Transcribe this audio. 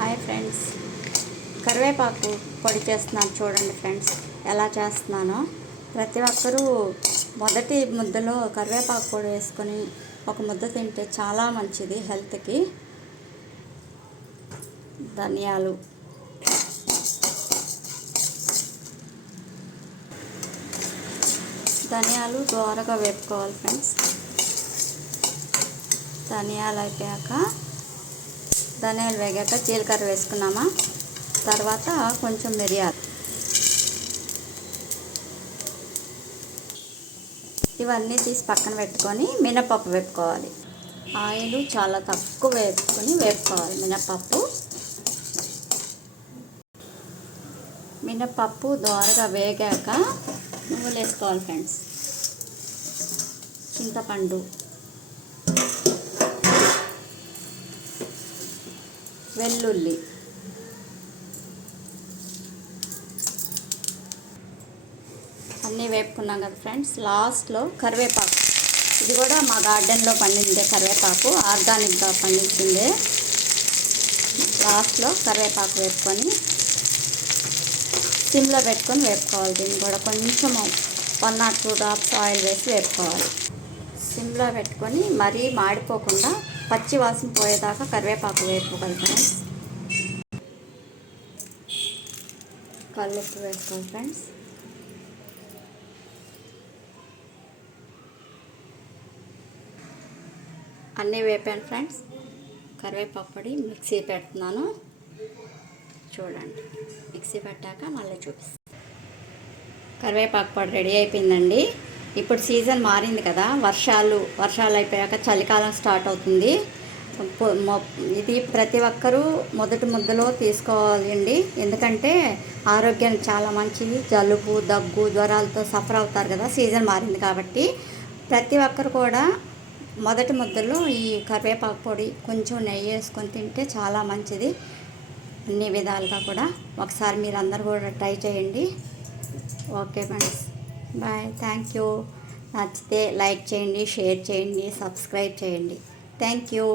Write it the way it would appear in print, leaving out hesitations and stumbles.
Hi friends, కరివేపాకు పొడి చేస్తున్నాను చూడండి ఫ్రెండ్స్. ఎలా చేస్తున్నానో ప్రతి ఒక్కరూ మొదటి ముద్దలో కరివేపాకు పొడి వేసుకొని ఒక ముద్ద తింటే చాలా మంచిది హెల్త్కి. ధనియాలు, దోరగా వేపుకోవాలి ఫ్రెండ్స్. ధనియాలు అయిపోయాక ధనియాలు వేగాక జీలకర్ర వేసుకున్నామా, తర్వాత కొంచెం మిరియాలు, ఇవన్నీ తీసి పక్కన పెట్టుకొని మినపప్పు వేపుకోవాలి. ఆయిల్ చాలా తక్కువ వేపుకోవాలి. మినపప్పు దోరగా వేగాక నువ్వులు వేసుకోవాలి ఫ్రెండ్స్. చింతపండు, వెల్లుల్లి, అన్నీ వేపుకున్నాం కదా ఫ్రెండ్స్. లాస్ట్లో కరివేపాకు, ఇది కూడా మా గార్డెన్లో పండిందే కరివేపాకు, ఆర్గానిక్గా పండించిందే. లాస్ట్లో కరివేపాకు వేపుకొని సిమ్లో పెట్టుకొని వేపుకోవాలి. దీన్ని కూడా కొంచెం 1 or 2 drops ఆయిల్ వేసి వేపుకోవాలి. సిమ్లో పెట్టుకొని మరీ మాడిపోకుండా పచ్చి వాసన పోయేదాకా కరివేపాకు వేపుకోవాలి ఫ్రెండ్స్. కల్లుప్పు వేసుకోవాలి ఫ్రెండ్స్. అన్నీ వేపాను ఫ్రెండ్స్. కరివేపాకు పొడి మిక్సీ పెడుతున్నాను చూడండి. మిక్సీ పెట్టాక మళ్ళీ చూపిస్తాను. కరివేపాకు పొడి రెడీ అయిపోయిందండి. ఇప్పుడు సీజన్ మారింది కదా, వర్షాలు అయిపోయాక చలికాలం స్టార్ట్ అవుతుంది. ఇది ప్రతి ఒక్కరూ మొదటి ముద్దలో తీసుకోవాలండి. ఎందుకంటే ఆరోగ్యానికి చాలా మంచిది. జలుబు, దగ్గు, జ్వరాలతో సఫర్ అవుతారు కదా, సీజన్ మారింది కాబట్టి ప్రతి ఒక్కరు కూడా మొదటి ముద్దలో ఈ కరివేపాకు పొడి కొంచెం నెయ్యి వేసుకొని తింటే చాలా మంచిది. అన్ని విధాలుగా కూడా ఒకసారి మీరు అందరు కూడా ట్రై చేయండి. Okay friends, bye. Thank you. నచ్చితే లైక్ చేయండి, షేర్ చేయండి, సబ్స్క్రైబ్ చేయండి. Thank you.